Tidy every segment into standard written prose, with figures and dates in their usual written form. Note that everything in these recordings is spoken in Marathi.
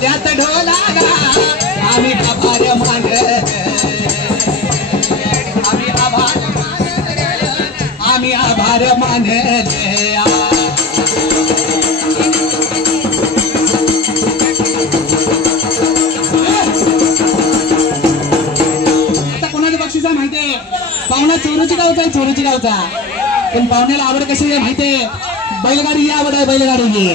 त्यात ढोलाला आम्ही आभार मान आम्ही आभार मानले माहितीये पाहुणा चोरूची गावचा आहे चोरूची गावचा पण पाहुण्याला आवड कशी आहे माहितीये बैलगाडी आवड आहे बैलगाडी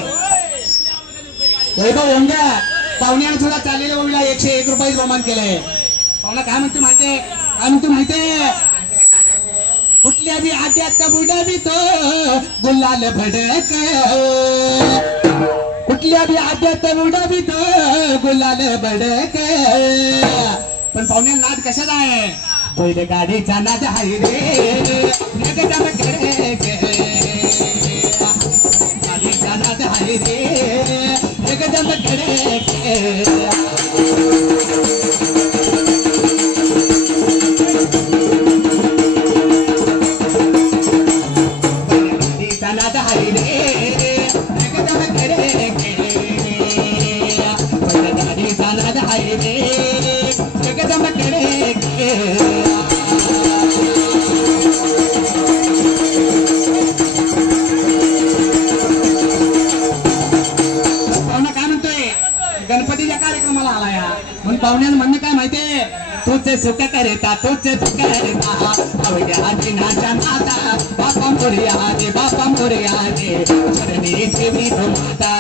पाहुण्याने सुद्धा चाललेल्या ओळीला 101 रुपये प्रमाण केलंय पाहुणा काय म्हणतो माहितीये काय म्हणतो माहितीये कुठल्या बी आट्यात बुडा बी तो गुलाल भडक कुठल्या बी आट्यात बुडा बी तो गुलाल भडक पण पाहुण्या नाद कशाचा आहे बैल गाडीचा नाद आहे रे गाडीचा नाद आहे रे एकदम गाडीचा नाद आहे रे एकदम गाडीचा नाद आहे रे एकदम गणपतीच्या कार्यक्रमाला आला या म्हणून पाहुण्यानं म्हणणं काय माहितीये तुझे सुख करता तुझे दुःख करता अवघ्या दिनाच्या नाता बापा मोरया रे चरणी देवी तो माता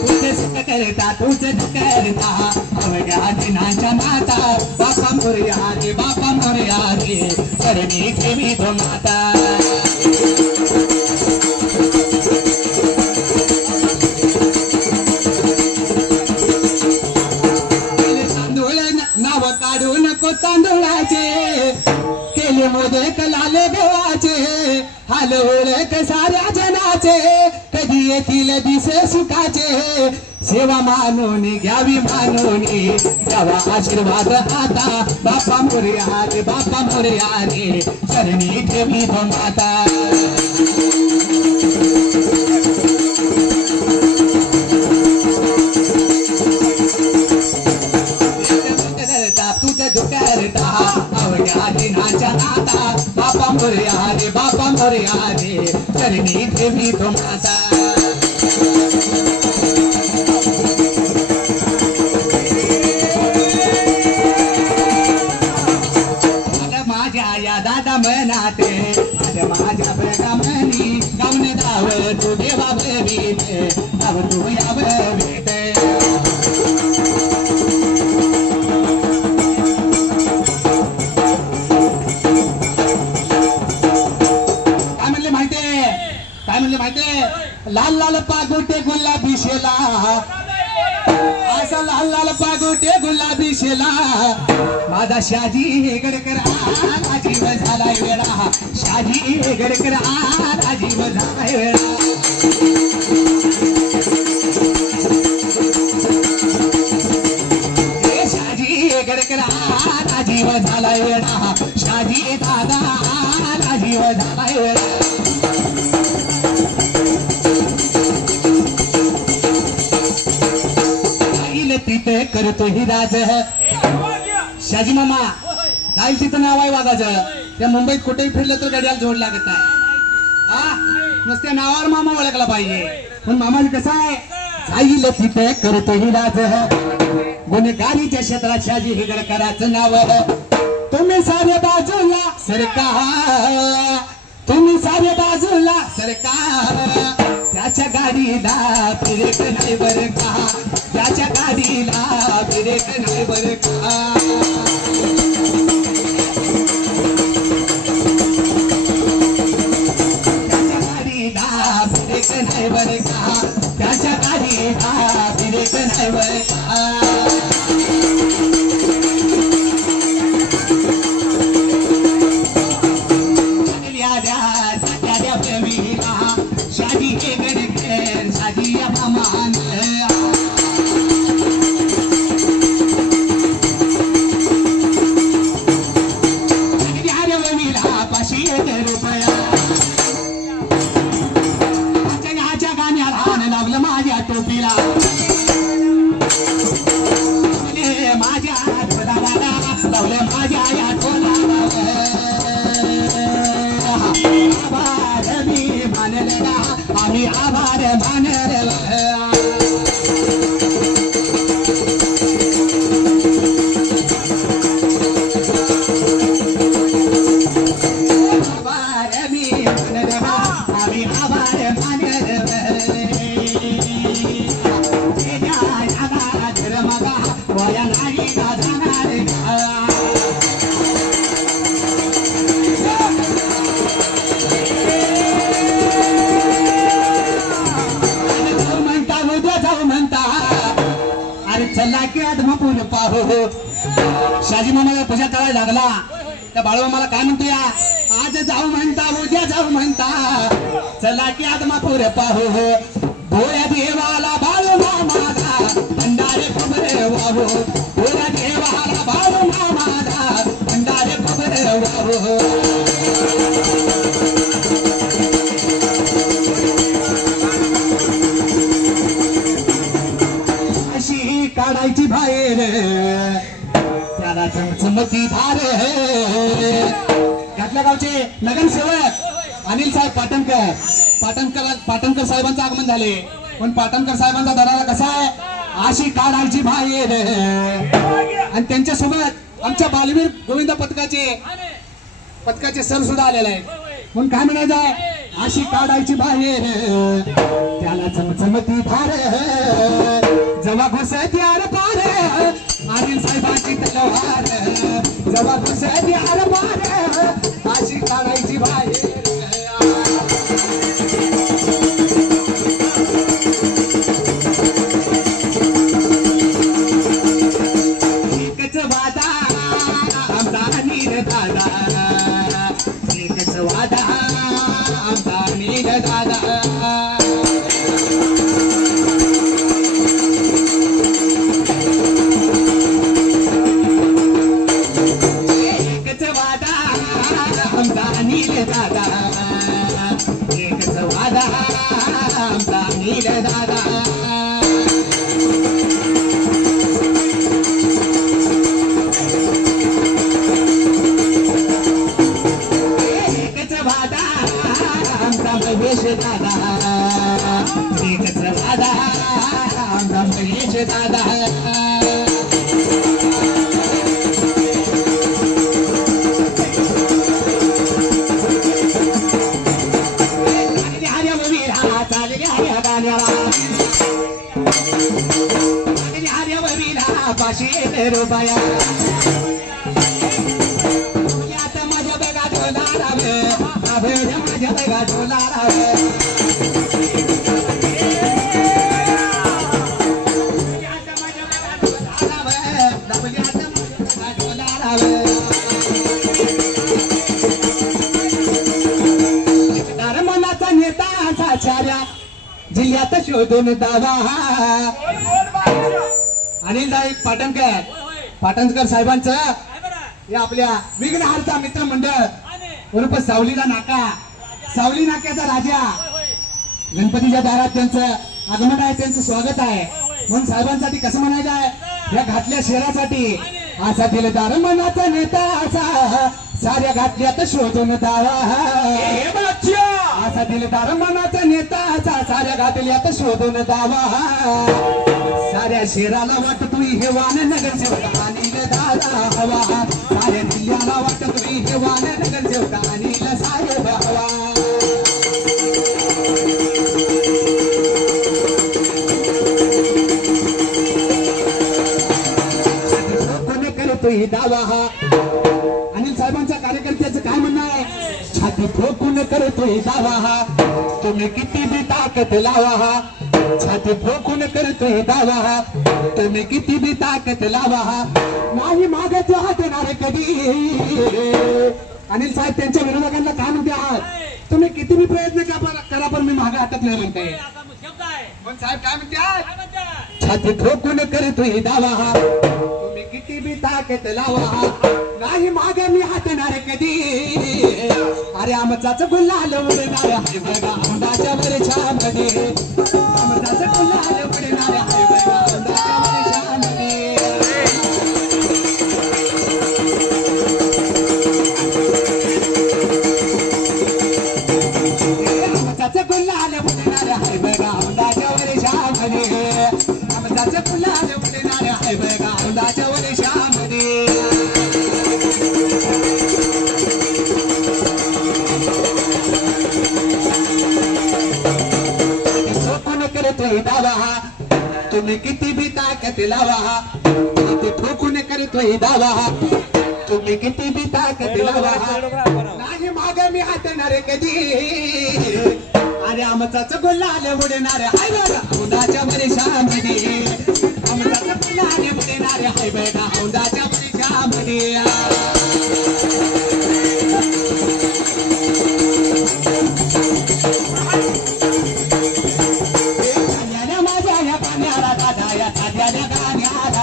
तुझे सुख करता तुझे दुःख करता अवघ्या दिनाच्या नाता बापा मोरया रे चरणी देवी तो माता तांदूळ नाव काढू नको तांदूळाचे केले मोदक लाले देवाचे हाल ओळख साऱ्या जनाचे कधी येतील दिसे सुखाचे सेवा मानून घ्यावी मानून द्यावा आशीर्वाद आता बापा मोरया रे चरणी देवी तो माता तुझं दुखरता अवघ्या दिनाच्या नाता बापा मोरया रे चरणी देवी तो माता दादा मनाते माझ्या बगामनी गाऊन धाव तू देवा भवीते धाव तू या भवीते काय म्हणले माहितीये लाल लाल पागोटे गुलाबी शेला असा लाल लाल पागोटे गुलाबी शेला माझा शाजी हेगडकर आला जीव झालाय वेळा शाजी हेगडकर आला जीव झालाय वेळा शाजी हेगडकर आला जीव झालाय वेळा शाजी दादा आला जीव झालाय वेळा तिथे करतो ही राज शाजी मामा जाईल तिथं नाव आहे वाघाचं त्या मुंबईत कुठेही फिरलं तर गड्याला जोड लागत आहे हा नुसत्या नावावर मामा ओळखला पाहिजे पण मामा कसं आहे जाईल तिथे करतो ही राज गुन्हेगारीच्या क्षेत्रात शाजी हेगडकरांचं नाव तुम्ही साऱ्या बाजूला सरकार तुम्ही साऱ्या बाजूला सरकार त्याच्या गाडीला ब्रेक नाही बरं का त्याच्या गाडीला ब्रेक नाही बरं का त्याच्या गाडीला ब्रेक नाही बरं का त्याच्या गाडीला ब्रेक नाही बरं का पाशी रुपया ह्याच्या गाण्याला लावलं माझ्या टोपीला माझ्या आठवडाला लावलं माझ्या या टोलाला आभार मी मानलेला आम्ही आभार मानलेला शाजी मामाला पूजा करायला लागला त्या बाळूमामाला काय म्हणतोय आज जाऊ म्हणता उद्या जाऊ म्हणता चला की आदमापूर पाहू भोया देवाला बाळूमामाला भंडारे खबरे वाहू भोया देवाला बाळूमामाला भंडारे खबरे वाहू अशी काढायची बाहेर त्याला चमचमती धार घातल्या गावचे नगरसेवक अनिल साहेब पाटणकर साहेबांचं आगमन झाले पण पाटणकर साहेबांचा दरारा कसा आहे अशी काढायची बाहेर आणि त्यांच्यासोबत आमच्या बालवीर गोविंद पथकाचे सर सुद्धा आलेले आहेत म्हणून काय म्हणायचं आहे अशी काढायची बाहेर त्याला चमचमती धार जवा घुसती आर पार अनिल साहेबांची तलवार जवा घुसती आर पार अशी काढायची बाहेर एकच वादा आमचा अनिल दादा एकच वादा आमचा अनिल दादा रुपया आता माझ्या बेगा डोला रावे माझ्या बेगा डोला रावे मनाचा नेता साचार्या जिल्ह्यात शोधून दावा अनिल पाटणकर साहेबांचं हे आपल्या विघ्नहारचा मित्र मंडळ उर्फ सावलीला नाका सावली नाक्याचा राजा गणपतीच्या दारात त्यांचं आगमन आहे त्यांचं स्वागत आहे म्हणून साहेबांसाठी कसं म्हणायचं आहे या घातल्या शहरासाठी असा दिलदार मनाचा नेता असा साऱ्या घातल्यात शोधून दावा असा दिलदार मनाचा नेता असा साऱ्या घातल्यात शोधून दावा साऱ्या शेराला वाटतो हे वान नगरसेवक अनिल दादा हवा साऱ्या जिल्ह्याला वाटतो हे वान नगरसेवक अनिल साहेब हवा कोण करतो दावा हा अनिल साहेबांच्या कार्यकर्त्याचं काय म्हणणं आहे छाती ठोकून करतोय दावा हा तुम्ही किती बी ताकद लावा हा छाती ठोकून करतोय दावा हा तुम्ही किती बी ताकद लावा हा नाही मागत हातणार कधी अनिल साहेब त्यांच्या विरोधकांना काय म्हणते आहात तुम्ही किती बी प्रयत्न करा पण मी मागे हटत नाही म्हणते पण साहेब काय म्हणते छाती ठोकून करतोय दावा तुम्ही किती बी ताकद लावा नाही मागे मी हटणार कधी अरे आमचाच गुलाल उडणार आहे बघा औंधाच्या वर्षामध्ये आमचाच गुलाल उडणार आहे बघा औंधाच्या वर्षामध्ये आमचाच गुलाल उडणार आहे बघा औंधाच्या वर्षामध्ये आमचाच गुलाल उडणार आहे बघा औंधाच्या वर्षामध्ये दावा तुम्ही किती बी ताकद लावा ते ठोकून करतोय दावा तुम्ही किती बी ताकद लावा नाही मागे मी हटणार कधी अरे आमचाच गुलाल उडणार हाय बघा औंधाच्या वर्षामध्ये आमचाच गुलाल उडणार हाय बघा औंधाच्या वर्षामध्ये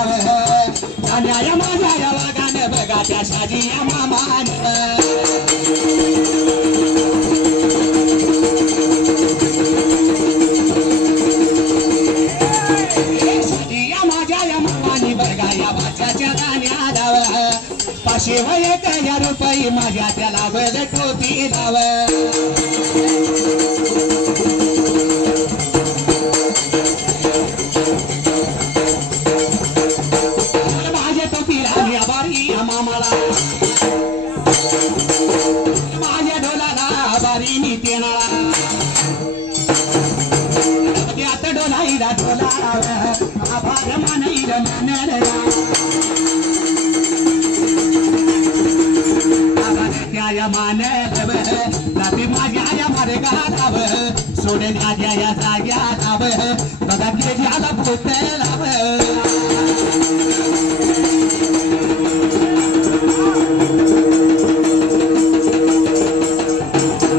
गाण्या माझ्या या गाणं बघा त्या शाजी या मामान शाजी या माझ्या या मामानी बघा या भाच्याच्या गाण्या 500 रुपये माझ्या त्याला बल टोपी लाव माझ्या ढोलाला बारी मी तेनाळा आता डोलाईला ढोला आभार मानैर मानला त्या मानव जाते माझ्या या मार्गालाव सोडण्याच्या या जाग्यालाव बघा त्याला पोतलाव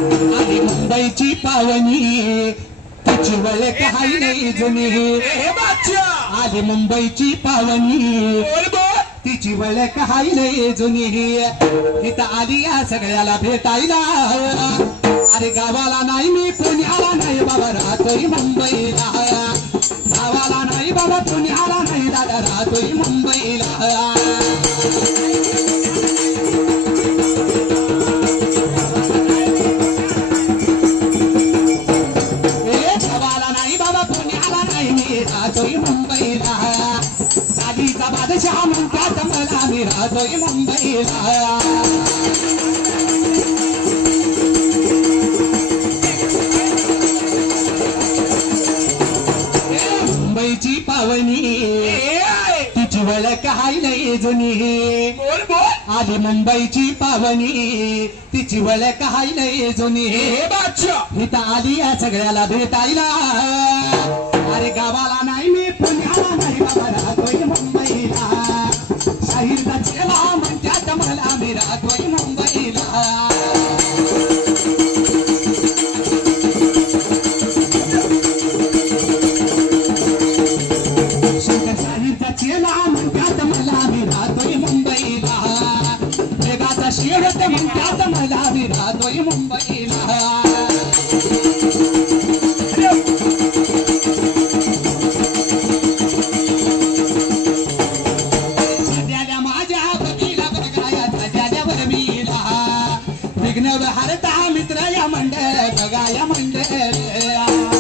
मुंबईची पावनी तिची वळ काही नाही जुनी आली मुंबईची पावनी तिची वळ काही नाही जुनी इथं आली या सगळ्याला भेटायला अरे गावाला नाही मी पुण्याला नाही बाबा राहतोय मुंबईला गावाला नाही बाबा पुण्याला नाही दादा राहतोय मुंबईला राहतोय मुंबईला चालीचा बादशाह म्हणतात मला मी राहतोय मुंबईला मुंबईची पावनी तिची वळ काही नाही जुनी आली मुंबईची पावनी तिची वळ काही नाही जुनी इथं आली या सगळ्याला भेटायला अरे गावाला नाही मी पुण्याला नाही बाबा राहतोय मुंबईला शाहीरचा चेला म्हणतात मला मी राहतोय मुंबईला शंकर शाहीरचा चेला म्हणतात मला मी राहतोय मुंबईला वेगाचा शेवट म्हणतात मला मी राहतोय मुंबईला हरता मित्र या मंडळ बघा या मंडळ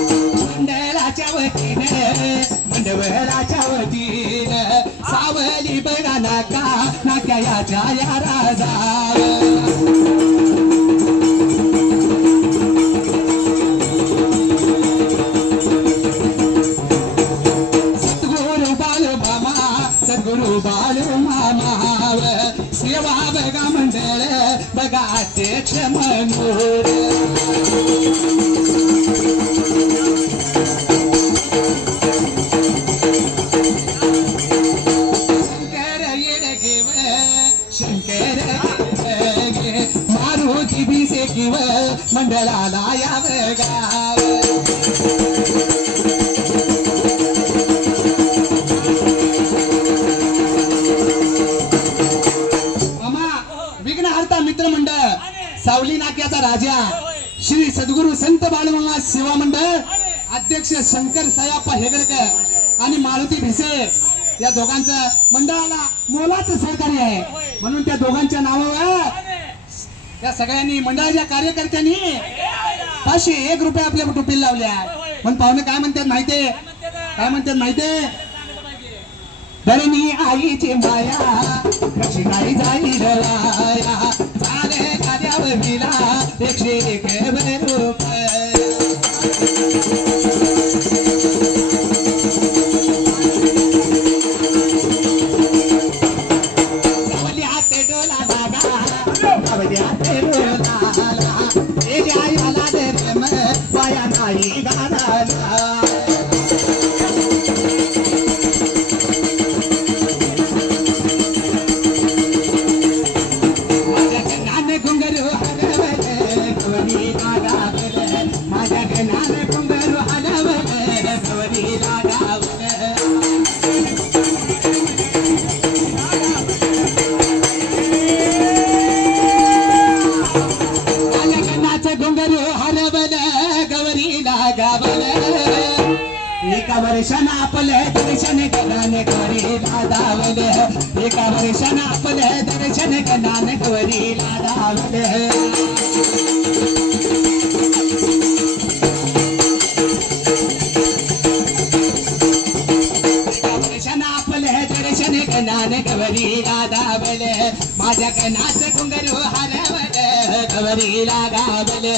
मंडळाच्या वतीनं मंडळाच्या वतीनं सावली बघा नाका नाक्या याच्या या राजा गुरु बालू मामाव सेवा बघा मंडळ बघा अध्यक्ष मनोर शंकर येडगेव शंकर मारू मंडळाला यावं गाव. विघ्नहर्ता मित्र मंडळ सावली नाक्याचा राजा श्री सद्गुरू संत बाळूमामा सेवा मंडळ अध्यक्ष शंकर सयाप्पा हेगडकर आणि मारुती भिसे या दोघांचं मंडळाला मोलाचं सहकार्य आहे. म्हणून त्या दोघांच्या नावावर या सगळ्यांनी मंडळाच्या कार्यकर्त्यांनी 501 रुपये आपल्या टोपीला लावल्या. पण पाहुणे काय म्हणतात माहितीये, काय म्हणतात माहितीये, धरणी आईची माया कशी नाही जाईल वाया, चाले कार्यावर मिला 101 रुपये. सावली हाते डोला लागा, सावली हाते डोला लागा, हे आई आला दे प्रेम वाया नाही गाला. एका वर्षानं आपले दर्शन गणाने गवरीला धावले, एका वर्षानं आपले दर्शन गणाने गवरीला धावले. एका वर्षानं आपले दर्शन गणाने गवरीला धावले, माझ्या गणाचं घुंगरू हरवले गवरीला गावले.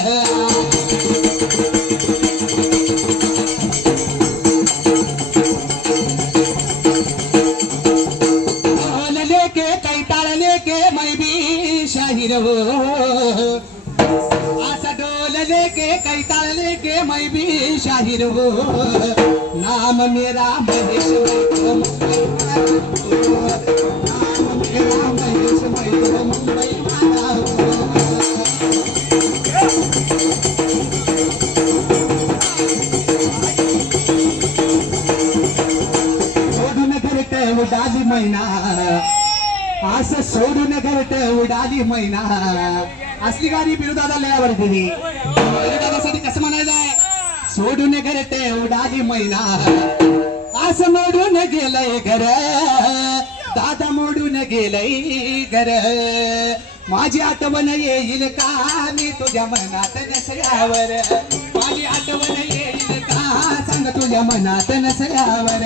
आसा डोल लेके कैताल लेके मैं भी शाहिर हो, नाम मेरा महेश, नाम मेरा महेश, मुंबई वाला हो. सोडून घरटे उडाली मैना, असं सोडून घरटे उडाली मैना. असली गाणी बिरुदादा लय आवडते. बिरुदादासाठी कसं म्हणायचंय, सोडून घरटे उडाली मैना, असं मोडून गेलंय घर, दादा मोडून गेलंय घर. माझी आठवण येईल का मी तुझ्या मनात नसल्यावर, माझी आठवण येईल का सांग तुझ्या मनात नसल्यावर.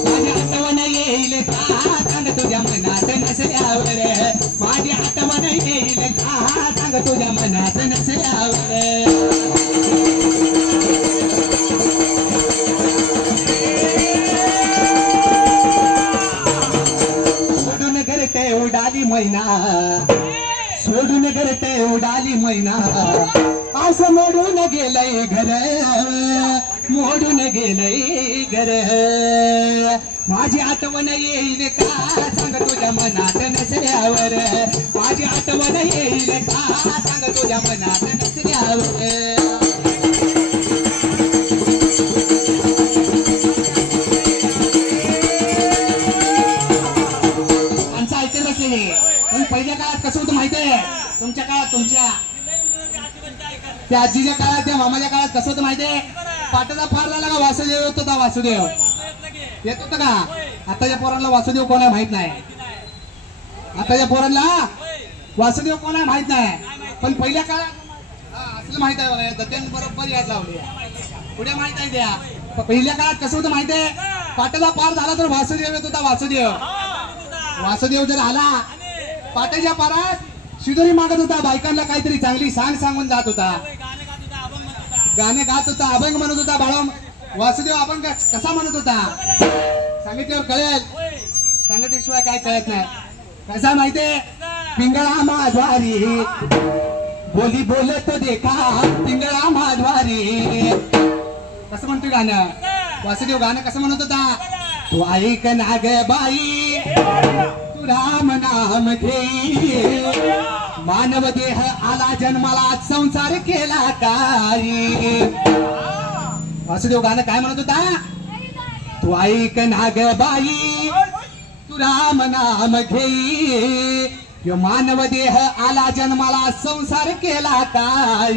माझी आठवण येईल का सांग तुझ्या मनात नसल्यावर. सोडून घरटे उडाली मैना, सोडून घरटे उडाली मैना, असं मोडून गेलंय घर, मोडून गेलंय घर. माझी आठवण येईल का सांग तुझ्या मनात नसल्यावर, माझी आठवण येईल का सांग तुझ्या मनात नसल्यावर. आमचं ऐकत बसलेले. पण पहिल्या काळात कसं होतं माहितीये, तुमच्या काळात, तुमच्या त्या आजीच्या काळात, त्या मामाच्या काळात कसं होतं माहितीये, पाटाचा फार झाला का वासुदेव येत होता. वासुदेव येत होता का? आताच्या पोरांना वासुदेव कोण आहे माहित नाही. आताच्या पोरांना वासुदेव कोण आहे माहित नाही. पण पहिल्या काळात असलं माहित आहे बघा, दत्यान बरोबर याद लावली. पुढे माहित आहे त्या पहिल्या काळात कसं होतं माहितीये, पाटाचा पार झाला तर वासुदेव येत होता. वासुदेव, वासुदेव जर आला पाटाच्या पारात शिदोरी मागत होता. बायकांना काहीतरी चांगली सांग सांगून जात होता, गाणे गात होता, अभंग म्हणत होता. बाळा वासुदेव अभंग कसा म्हणत होता सांगितल्यावर कळेल, सांगितल्याशिवाय काय कळत नाही. कसा माहितीये, पिंगळा माधवारी बोली बोलतो देखा, पिंगळा माधवारी. कसं म्हणतोय गाणं वासुदेव, गाणं कसं म्हणत होता, तू ऐक ना ग बाई तू राम नाम घे मानव देह आला जन्माला संसार केला काय असं देव गाणं काय म्हणत होता तू ऐक ना ग बाई तू राम नाम घे यो मानव देह आला जन्माला संसार केला काय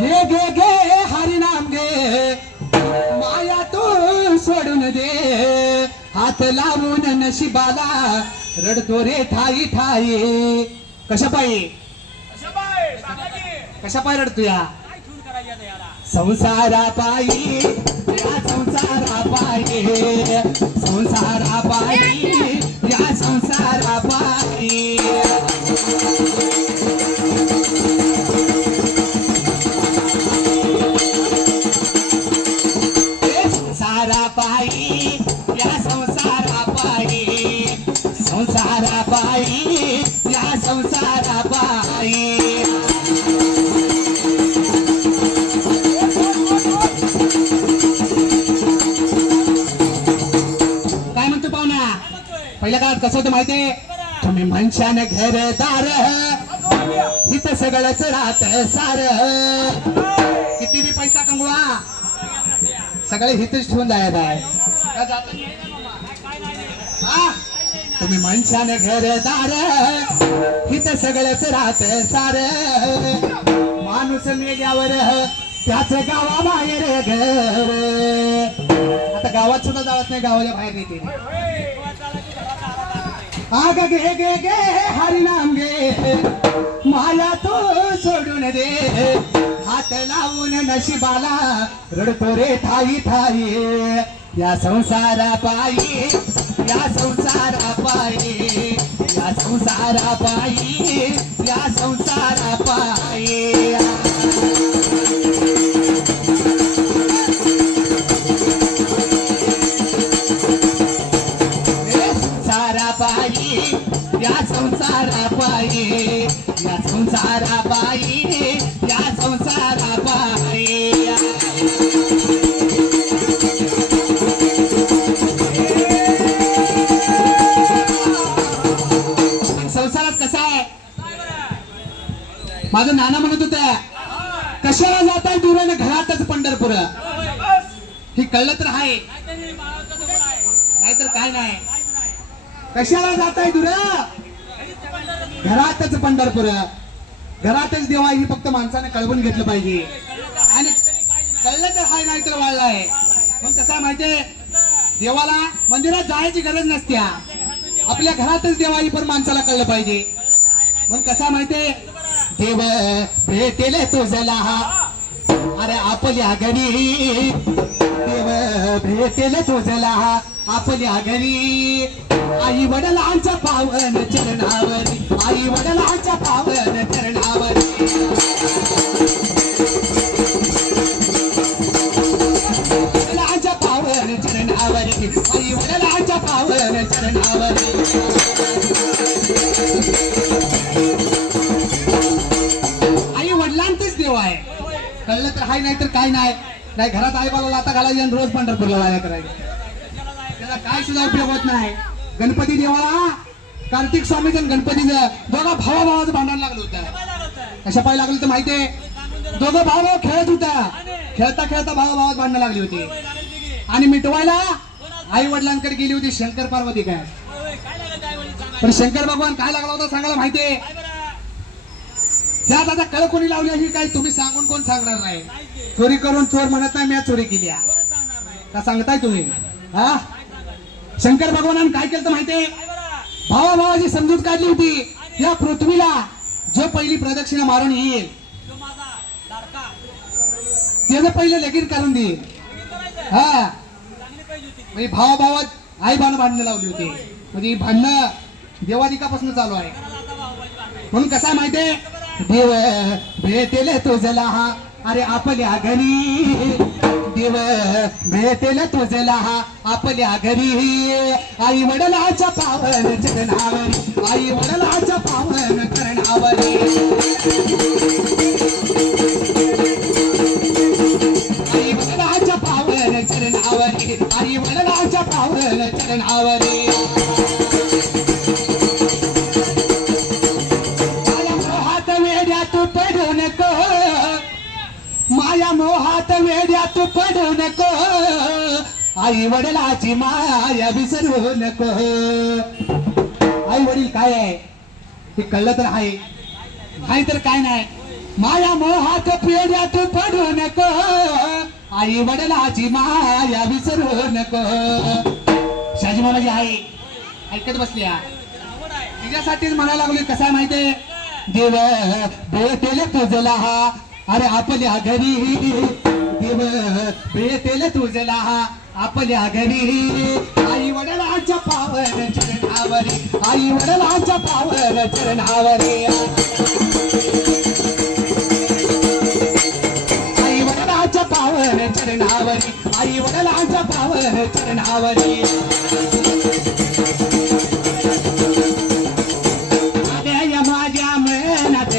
घे घे घे हरिनाम घे माया तू सोडून दे हात लावून नशिबाला रडतो रे ठाई ठाई कशा पायी रडतो या संसारा पायी या संसारा पायी संसारा पायी या संसारा पायी संसारा पायी या संसारा पायी संसारा पायी या संसारा पायी पहिल्या काळात कसं होतं माहितीये तुम्ही म्हणशान घरदार इथं सगळंच राहत सार किती बी पैसा कमवा सगळे हितच ठेवून जायचं आहे तुम्ही म्हणशान घरदार इथं सगळंच राहत सार माणूस मेल्यावर त्याच गावा बाहेर घर आता गावात सुद्धा जावत नाही गावाच्या बाहेर येते आग गे गे गे हरिनाम गे माया तो सोडून दे हात लावून नशिबाला रडतो रे ठाई ठाई या संसारा पायी या संसारा पायी या संसारा पायी या संसारा पायी या संसारा पायी या संसारा पायी या संसारा पायी संसारात कसा आहे माझं नाना म्हणत होतं कशाला जाताय दुराने घरातच पंढरपूर ही कळलं तर आहे नाहीतर काय नाही कशाला जाताय दुरा घरातच पंढरपूर घरातच देवा ही फक्त माणसाने कळवून घेतलं पाहिजे आणि कळलं तर हाय नाही तर वाळलाय मग कसं आहे माहितीये देवाला मंदिरात जायची गरज नसत्या आपल्या घरातच देवा ही पण माणसाला कळलं पाहिजे मग कसं माहितीये देव भेटेल तुझला अरे आपल्या घरी देव भेटेल तुझला आपल्या घरी आई वडिलांच्या पावन चरणावरी आई वडिलांच्या पावन चरणावरी वडिलांच्या पावन चरणावरी आई वडिलांच्या पावन चरणावरी आई वडिलांचंच देव आहे कळलं तर हाय नाही तर काय नाही नाही घरात आई बाला लाता घालायची आणि रोज पंढरपूरला वाया करायचं त्याला काय सुद्धा उपयोग होत नाही गणपती देवाला कार्तिक स्वामीचं गणपतीचं दोघं भावाभावाचं भांडण लागलं होतं कशा पाय लागलं तर माहितीये दोघं भाऊ खेळत होता खेळता खेळता भावाभावात भांडणं लागली होती आणि मिटवायला आई वडिलांकडे गेली होती शंकर पार्वती काय पण शंकर भगवान काय लागला होता सांगायला माहितीये त्यात आता कळ कोणी लावली ही काय तुम्ही सांगून कोण सांगणार नाही चोरी करून चोर म्हणत नाही मी चोरी केली का सांगताय तुम्ही हा शंकर भगवानाने काय केलं तर माहितीये भावाभावाची समजूत काढली होती या पृथ्वीला जो पहिली प्रदक्षिणा मारून येईल त्याचं पहिलं लगीन करून देईल हा म्हणजे भावाभावात आई बाण भांडणं लावली होती म्हणजे भांडणं देवादिकापासून चालू आहे म्हणून कसा माहितीये देव भेटेल तुझला अरे आपल्या घरी देव भेटेल तुझला आपल्या घरी आई वडिलांच्या पावन चरणावरी आई वडिलांच्या पावन चरणावरी आई वडिलांच्या पावन चरणावरी आई वडिलांच्या तू पडू नको, माया मोहात वेड्या तू पडू नको, आई वडिलाची माया विसरू नको. आई वडील काय आहे ते कळलं तर आहे, नाही तर काय नाही. माया मोहात वेड्या तू पडू नको, आई वडिलाची माया विसरू नको. शाजी मामाजी आहे ऐकत बसल्या, तिच्यासाठीच म्हणायला लागली. कसा आहे माहितीये, देव भेटेल तुझला, अरे आपल्या घरी देव भेटेल तुझला, आपल्या घरी. आई वडिलांच्या पावन चरणावरी, आई वडिलांच्या पावन चरणावरी, आई वडिलांच्या पावन चरणावरी, आई वडिलांच्या पावन चरणावरी. माझ्या मनात,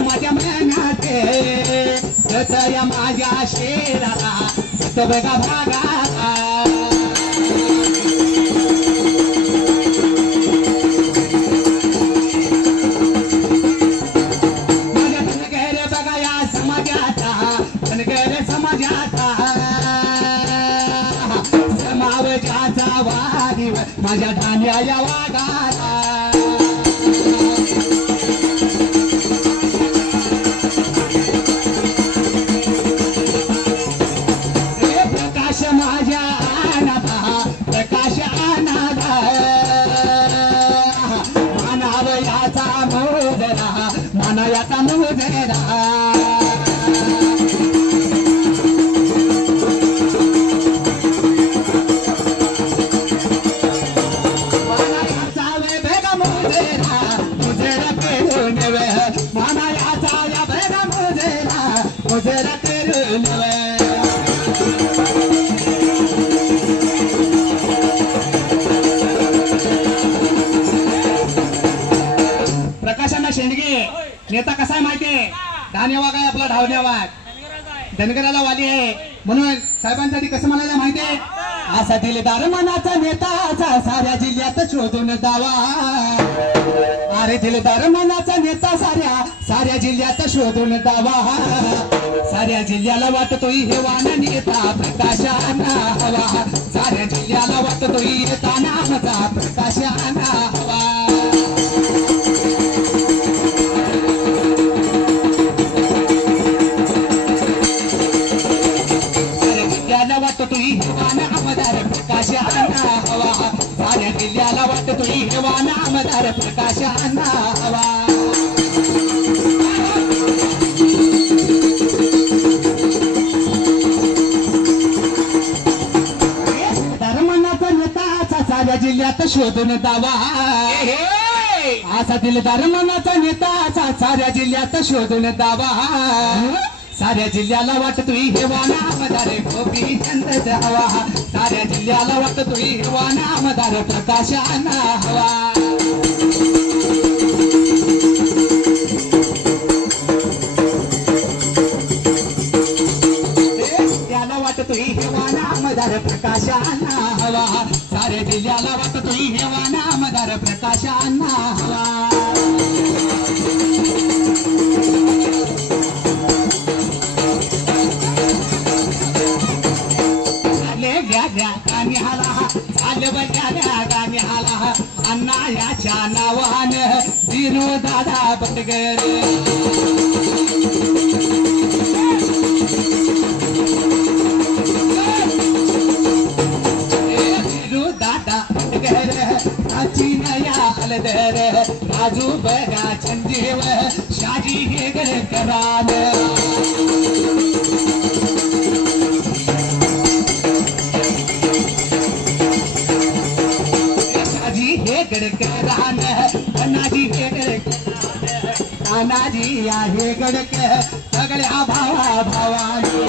माझ्या मनात या माझ्या शेराला बघा भागा. माझ्या धनगर बघा या समाजाचा, धनगर समाजाचा समावजाचा वादीव माझ्या धान्या या वागाला. मनायाचा मोजरा मनायाचा वे बेगा मोजरा, मुजरा करून वे मनायाचा या बेगा मोजरा, मुजरा करून वे. प्रकाशांना शेंडगे नेता कसा आहे माहितीये, धान्यवाग आहे आपला, धावण्यावाग धनगराला वाली आहे. म्हणून साहेबांसाठी कसं म्हणायला माहितीये, असा दिलदार मनाचा नेताचा साऱ्या जिल्ह्यात शोधून दावा. अरे दिलदार मनाचा नेता साऱ्या जिल्ह्यात शोधून दावा. साऱ्या जिल्ह्याला वाटतोय हे वान नेता प्रकाशाना हवा, साऱ्या जिल्ह्याला वाटतोय येता नामचा प्रकाशाना हवा. वाटतोय हेवान आमदार प्रकाशाना हवा, साऱ्या जिल्ह्याला वाटतोय हेवान आमदार प्रकाशाना हवा. धर्मनाचा नेताचा साऱ्या जिल्ह्यात शोधून दावा. असा दिलदार मनाचा नेताचा साऱ्या जिल्ह्यात शोधून दावा. साऱ्या जिल्ह्याला वाटतोय हेवा नामदार गोपी चंद हवा, साऱ्या जिल्ह्याला वाटतोय हेवा नामदार प्रकाशाना हवा. त्याला वाटतोय हेवा नामदार प्रकाशाना हवा, साऱ्या जिल्ह्याला वाटतोय हेवा नामदार प्रकाशाना हवा. गाणी हाला चाल बघ्या गाणी हाला, अण्णा याच्या नावानं दिनो दादा बटगर. दिनो दादा बटगर प्राचीन या अलदर, राजू बघा चंदेव शाजी हे गडकरान. गडकरान अण्णाजी हे गडकरान, तानाजी आहे गडक सगळ्या भावा भावानी.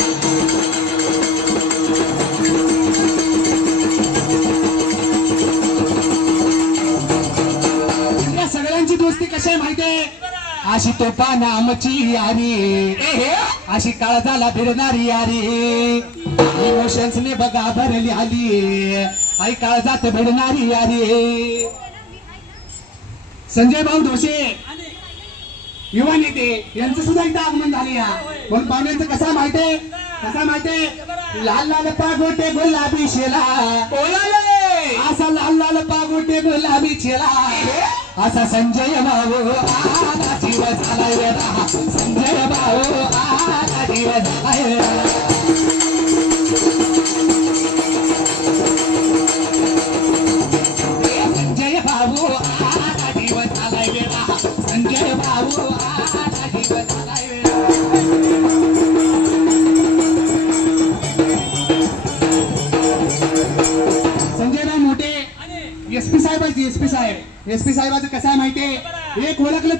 या सगळ्यांची दोस्ती कशी आहे माहितीये, अशी तोफा नामची यारी, अशी काळजाला फिरणारी यारी. इमोशन्स ने बघा भरली आली, आई काळजात भिडणारी यारी. संजय भाऊ ढोसे युवा नेते यांचं सुद्धा इथं आगमन झाले या. पण पाहुण्यांचं कसं माहितीये, कसं माहितीये, लाल लाल पागोटे गुलाबी शेला बोलाले असा लाल लाल पागोटे गुलाबी शेला असा संजय भाऊ आला जीव झालाय वेडा. संजय भाऊ आला जीव झालाय वेडा. संजय भाऊ आला जीव झालाय वेडा. संजय भाऊ आला जीव झालाय वेडा. संजयराव मोठे एसपी साहेबांची, एसपी साहेबाचं कसं आहे माहितीये, एक ओळखलं